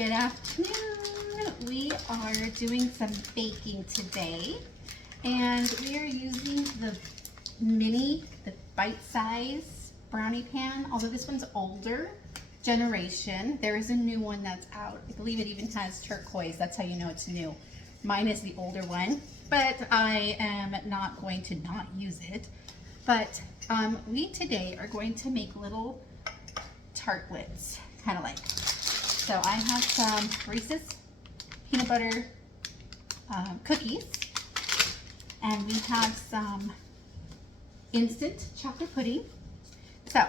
Good afternoon. We are doing some baking today, and we are using the bite-size brownie pan, although this one's older generation. There is a new one that's out. I believe it even has turquoise. That's how you know it's new. Mine is the older one, but I am not going to not use it. But we today are going to make little tartlets, kind of like. So I have some Reese's peanut butter cookies, and we have some instant chocolate pudding. So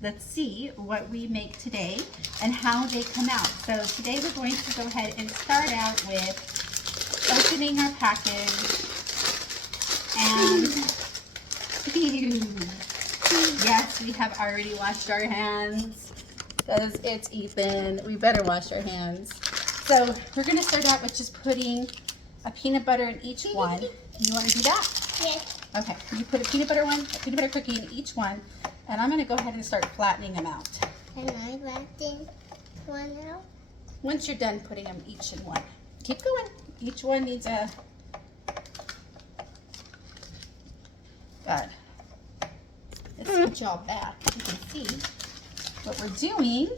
let's see what we make today and how they come out. So today we're going to go ahead and start out with opening our package. And yes, we have already washed our hands because it's Ethan. We better wash our hands. So we're going to start out with just putting a peanut butter in each one. You want to do that? Yes. Okay, you put a peanut butter cookie in each one, and I'm going to go ahead and start flattening them out. Can I flatten one out? Once you're done putting them each in one, keep going. Each one needs a... Good. Let's put y'all back. You can see what we're doing.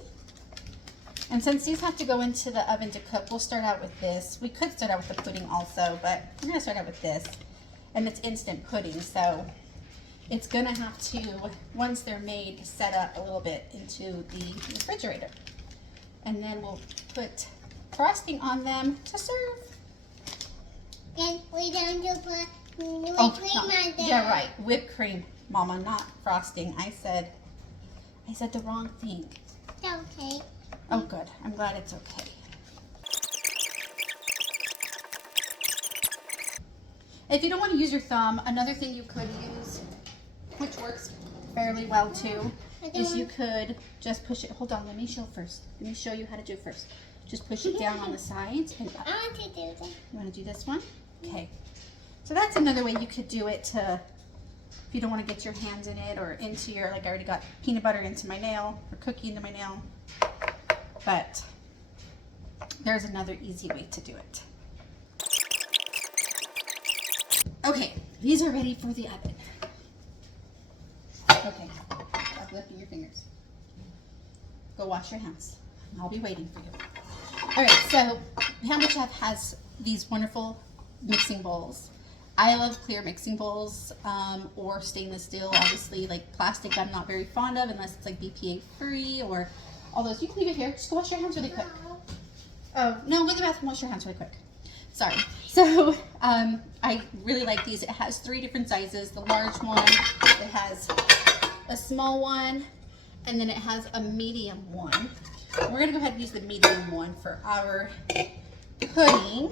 And since these have to go into the oven to cook, we'll start out with this. We could start out with the pudding also, but we're going to start out with this. And it's instant pudding, so it's going to have to, once they're made, set up a little bit into the refrigerator. And then we'll put frosting on them to serve. And we don't do whipped cream on there. Yeah, right. Whipped cream, Mama, not frosting. I said the wrong thing. It's okay. Oh, good. I'm glad it's okay. If you don't want to use your thumb, another thing you could use, which works fairly well too, is you could just push it. Hold on, let me show first. Let me show you how to do it first. Just push it down on the sides and up. I want to do that. You want to do this one? Okay. So that's another way you could do it to, if you don't want to get your hands in it or into your, like I already got peanut butter into my nail or cookie into my nail. But there's another easy way to do it. Okay, these are ready for the oven. Okay, stop lifting your fingers. Go wash your hands. I'll be waiting for you. All right, so Pampered Chef has these wonderful mixing bowls. I love clear mixing bowls or stainless steel. Obviously, like plastic I'm not very fond of unless it's like BPA free or all those. You can leave it here. Just go wash your hands really quick. Oh, no, go to the bathroom, wash your hands really quick. Sorry. So I really like these. It has 3 different sizes. The large one, it has a small one, and then it has a medium one. We're going to go ahead and use the medium one for our pudding.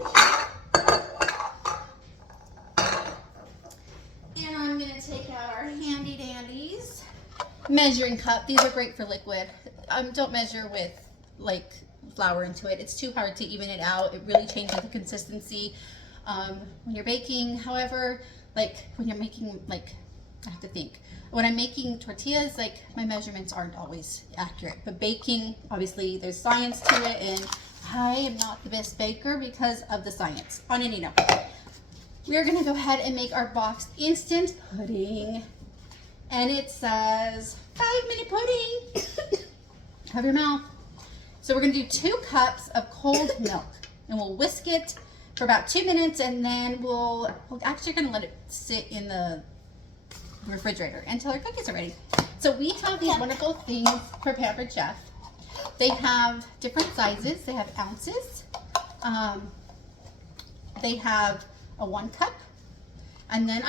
And I'm going to take out our handy dandies measuring cup. These are great for liquid. Don't measure with like flour into it. It's too hard to even it out. It really changes the consistency when you're baking. However, like when you're making, like, I have to think. When I'm making tortillas, like my measurements aren't always accurate. But baking, obviously, there's science to it, and I am not the best baker because of the science. On any note, we are going to go ahead and make our boxed instant pudding, and it says 5-minute pudding. Cover your mouth. So we're going to do 2 cups of cold milk, and we'll whisk it for about 2 minutes, and then we're actually going to let it sit in the refrigerator until our cookies are ready. So we have these wonderful things for Pampered Chef. They have different sizes. They have ounces. They have a 1 cup, and then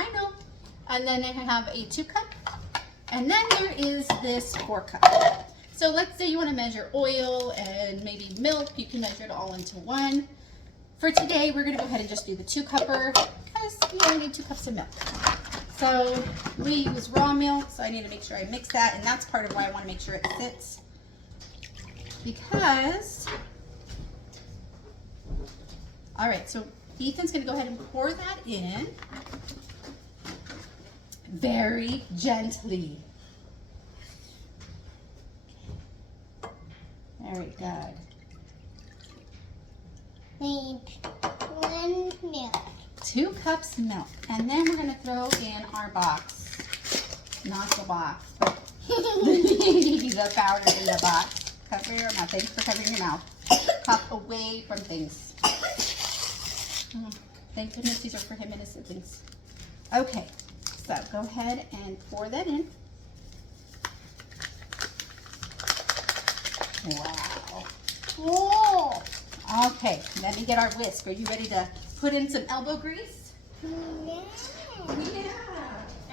they have a 2 cup, and then there is this 4 cup. So let's say you want to measure oil and maybe milk. You can measure it all into one. For today, we're going to go ahead and just do the 2-cupper because we only need 2 cups of milk. So we use raw milk, so I need to make sure I mix that, and that's part of why I want to make sure it fits. Because, all right, so Ethan's going to go ahead and pour that in very gently. Very good. need 1 milk. 2 cups milk. And then we're going to throw in our box. Not the box, but the powder in the box. Cover your mouth. Thanks for covering your mouth. Cup away from things. Oh, thank goodness these are for him and his siblings. Okay, so go ahead and pour that in. Wow. Whoa! Okay, let me get our whisk. Are you ready to put in some elbow grease? Yeah. Yeah.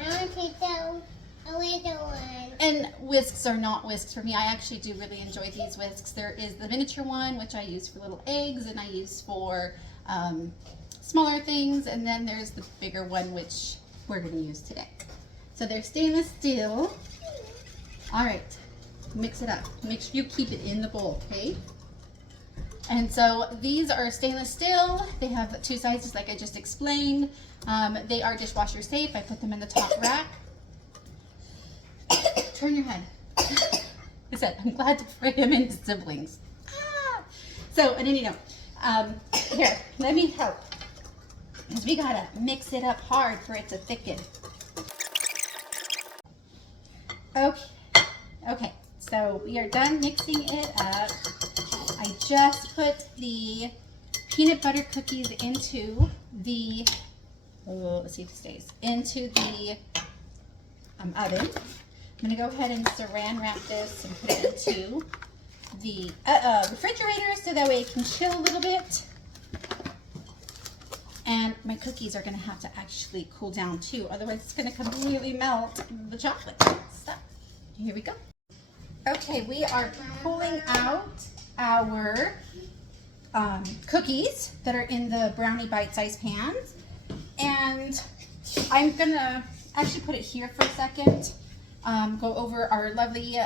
I want to take the little one. And whisks are not whisks for me. I actually do really enjoy these whisks. There is the miniature one, which I use for little eggs, and I use for smaller things. And then there's the bigger one, which we're going to use today. So they're stainless steel. All right, mix it up. Make sure you keep it in the bowl, okay? And so these are stainless steel. They have 2 sizes, like I just explained. They are dishwasher safe. I put them in the top rack. Turn your head. I said, I'm glad for him and his siblings. Ah! So, and then, here, let me help. Because we gotta mix it up hard for it to thicken. Okay, so we are done mixing it up. I just put the peanut butter cookies into the, let's see if it stays, into the oven. I'm gonna go ahead and saran wrap this and put it into the refrigerator so that way it can chill a little bit. And my cookies are gonna have to actually cool down too, otherwise it's gonna completely melt the chocolate. So here we go. Okay, we are pulling out our cookies that are in the brownie bite-sized pans, and I'm gonna actually put it here for a second. Go over our lovely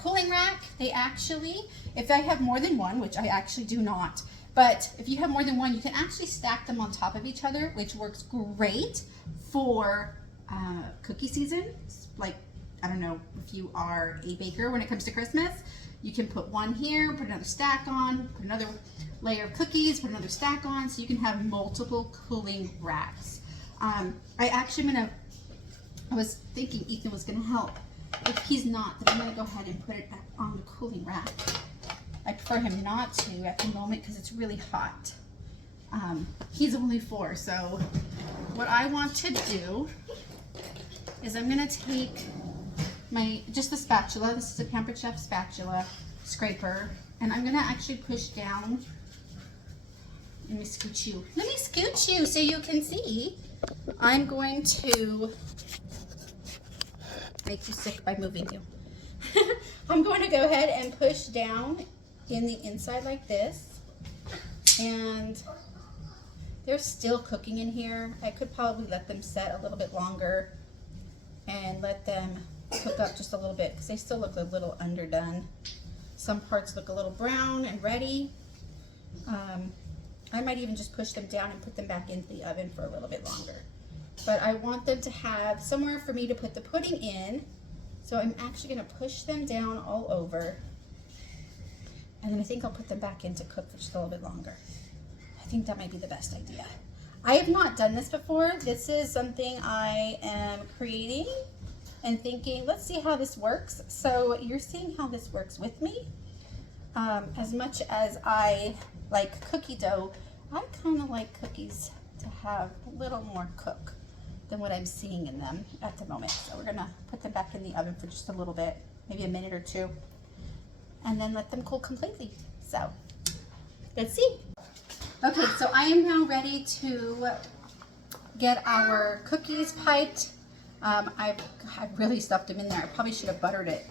cooling rack. They actually, if I have more than one, which I actually do not, but if you have more than one, you can actually stack them on top of each other, which works great for cookie season. Like, I don't know if you are a baker when it comes to Christmas, you can put one here, put another stack on, put another layer of cookies, put another stack on, so you can have multiple cooling racks. I was thinking Ethan was going to help. If he's not, then I'm going to go ahead and put it back on the cooling rack. I prefer him not to at the moment because it's really hot. He's only 4, so what I want to do is I'm going to take just the spatula. This is a Pampered Chef spatula scraper, and I'm going to actually push down. Let me scoot you. Let me scoot you so you can see. I'm going to make you sick by moving you. I'm going to go ahead and push down in the inside like this, and they're still cooking in here. I could probably let them set a little bit longer and let them cook up just a little bit because they still look a little underdone. Some parts look a little brown and ready. I might even just push them down and put them back into the oven for a little bit longer. But I want them to have somewhere for me to put the pudding in. So I'm actually going to push them down all over. And then I think I'll put them back in to cook for just a little bit longer. I think that might be the best idea. I have not done this before. This is something I am creating and thinking, let's see how this works. So you're seeing how this works with me. As much as I like cookie dough, I kind of like cookies to have a little more cook than what I'm seeing in them at the moment. So we're gonna put them back in the oven for just a little bit, maybe a minute or 2, and then let them cool completely. So let's see. Okay, so I am now ready to get our cookies piped. I really stuffed them in there. I probably should have buttered it.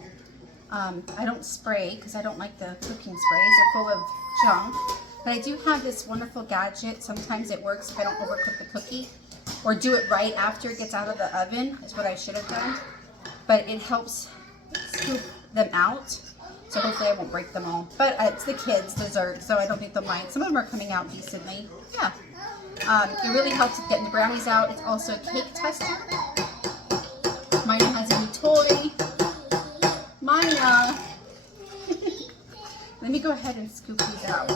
I don't spray because I don't like the cooking sprays. They're full of junk. But I do have this wonderful gadget. Sometimes it works if I don't overcook the cookie, or do it right after it gets out of the oven is what I should have done. But it helps scoop them out. So hopefully I won't break them all. But it's the kids' dessert, so I don't think they'll mind. Some of them are coming out decently. Yeah. It really helps with getting the brownies out. It's also a cake tester. Maya has a new toy. Maya. Let me go ahead and scoop these out.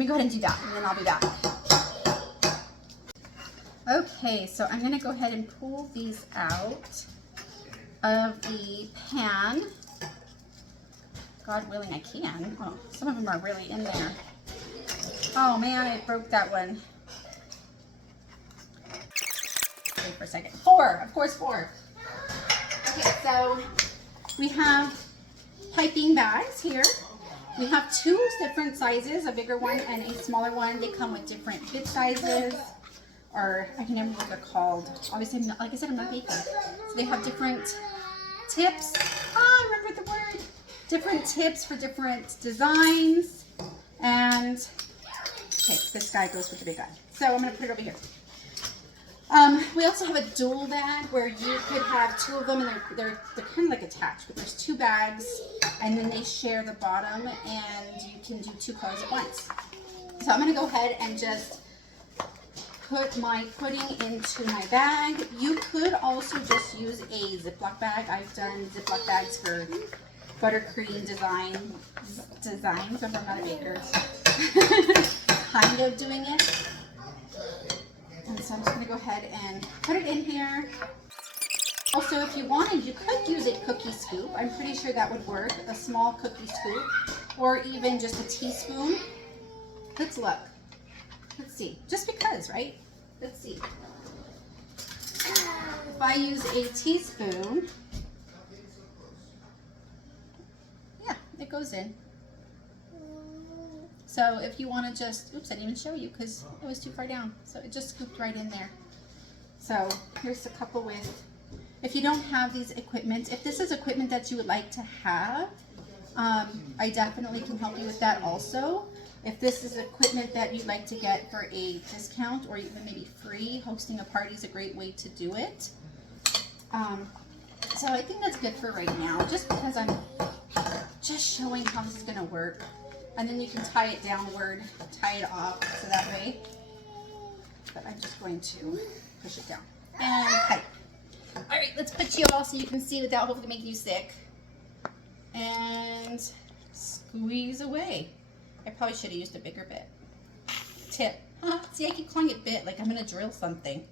me go ahead and do that, and then I'll be back. Okay, so I'm gonna go ahead and pull these out of the pan. God willing, I can. Oh, some of them are really in there. Oh man, I broke that one. Wait for a second. 4, of course 4. Okay, so we have piping bags here. We have 2 different sizes, a bigger one and a smaller one. They come with different bit sizes, or I can never remember what they're called. Obviously, like I said, I'm not baking. So they have different tips. I remember the word. Different tips for different designs. And, okay, this guy goes with the big guy. So I'm going to put it over here. We also have a dual bag where you could have 2 of them, and they're kind of like attached, but there's 2 bags, and then they share the bottom, and you can do 2 colors at once. So I'm going to go ahead and just put my pudding into my bag. You could also just use a Ziploc bag. I've done Ziploc bags for buttercream designs, if I'm not a baker. Kind of doing it. And so I'm just going to go ahead and put it in here. Also, if you wanted, you could use a cookie scoop. I'm pretty sure that would work. A small cookie scoop, or even just a teaspoon. Let's look. Let's see. Just because, right? Let's see. If I use a teaspoon, yeah, it goes in. So if you want to just, oops, I didn't even show you because it was too far down. So it just scooped right in there. So here's a couple with, if you don't have these equipment, if this is equipment that you would like to have, I definitely can help you with that also. If this is equipment that you'd like to get for a discount or even maybe free, hosting a party is a great way to do it. So I think that's good for right now, just because I'm just showing how this is going to work. And then you can tie it downward, tie it off, so that way. But I'm just going to push it down. And tight. All right, let's put you all so you can see without hopefully making you sick. And squeeze away. I probably should have used a bigger bit. Tip. See, I keep calling it bit, like I'm going to drill something.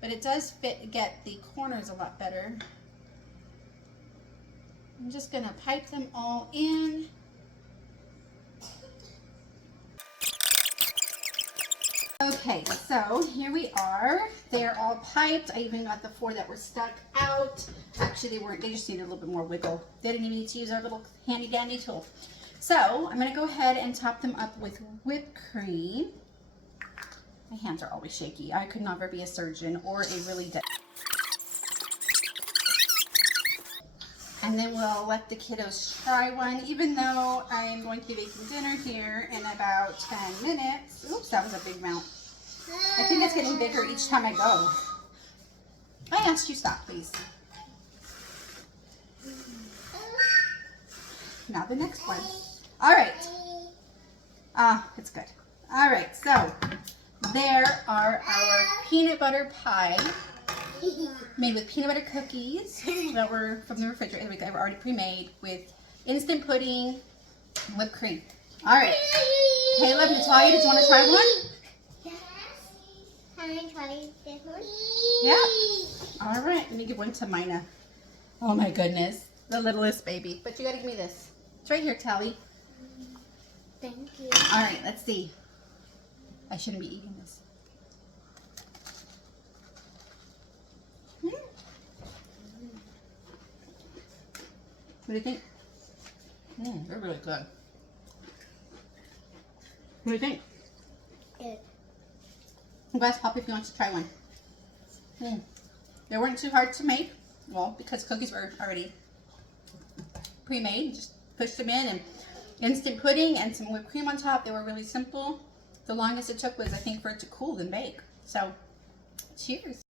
But it does get the corners a lot better. I'm just going to pipe them all in. Okay, so here we are. They're all piped. I even got the 4 that were stuck out. Actually, they weren't. They just needed a little bit more wiggle. They didn't even need to use our little handy dandy tool. So I'm going to go ahead and top them up with whipped cream. My hands are always shaky. I could never be a surgeon or a really dead. And then we'll let the kiddos try one, even though I'm going to be making dinner here in about 10 minutes. Oops, that was a big amount. I think it's getting bigger each time I go. I asked you stop, please. Now the next one. All right. It's good. All right, so there are our peanut butter pie. Made with peanut butter cookies that were from the refrigerator. They were already pre-made with instant pudding and whipped cream. All right. Caleb, Natalia, did you want to try one? Yes. Can I try this one? Yeah. All right. Let me give one to Mina. Oh my goodness. The littlest baby. But you got to give me this. It's right here, Tally. Thank you. All right. Let's see. I shouldn't be eating this. What do you think? They're really good. What do you think? Good. I'm going to ask Poppy if he wants to try one. They weren't too hard to make. Well, because cookies were already pre-made. Just pushed them in and instant pudding and some whipped cream on top. They were really simple. The longest it took was, I think, for it to cool and bake. So, cheers.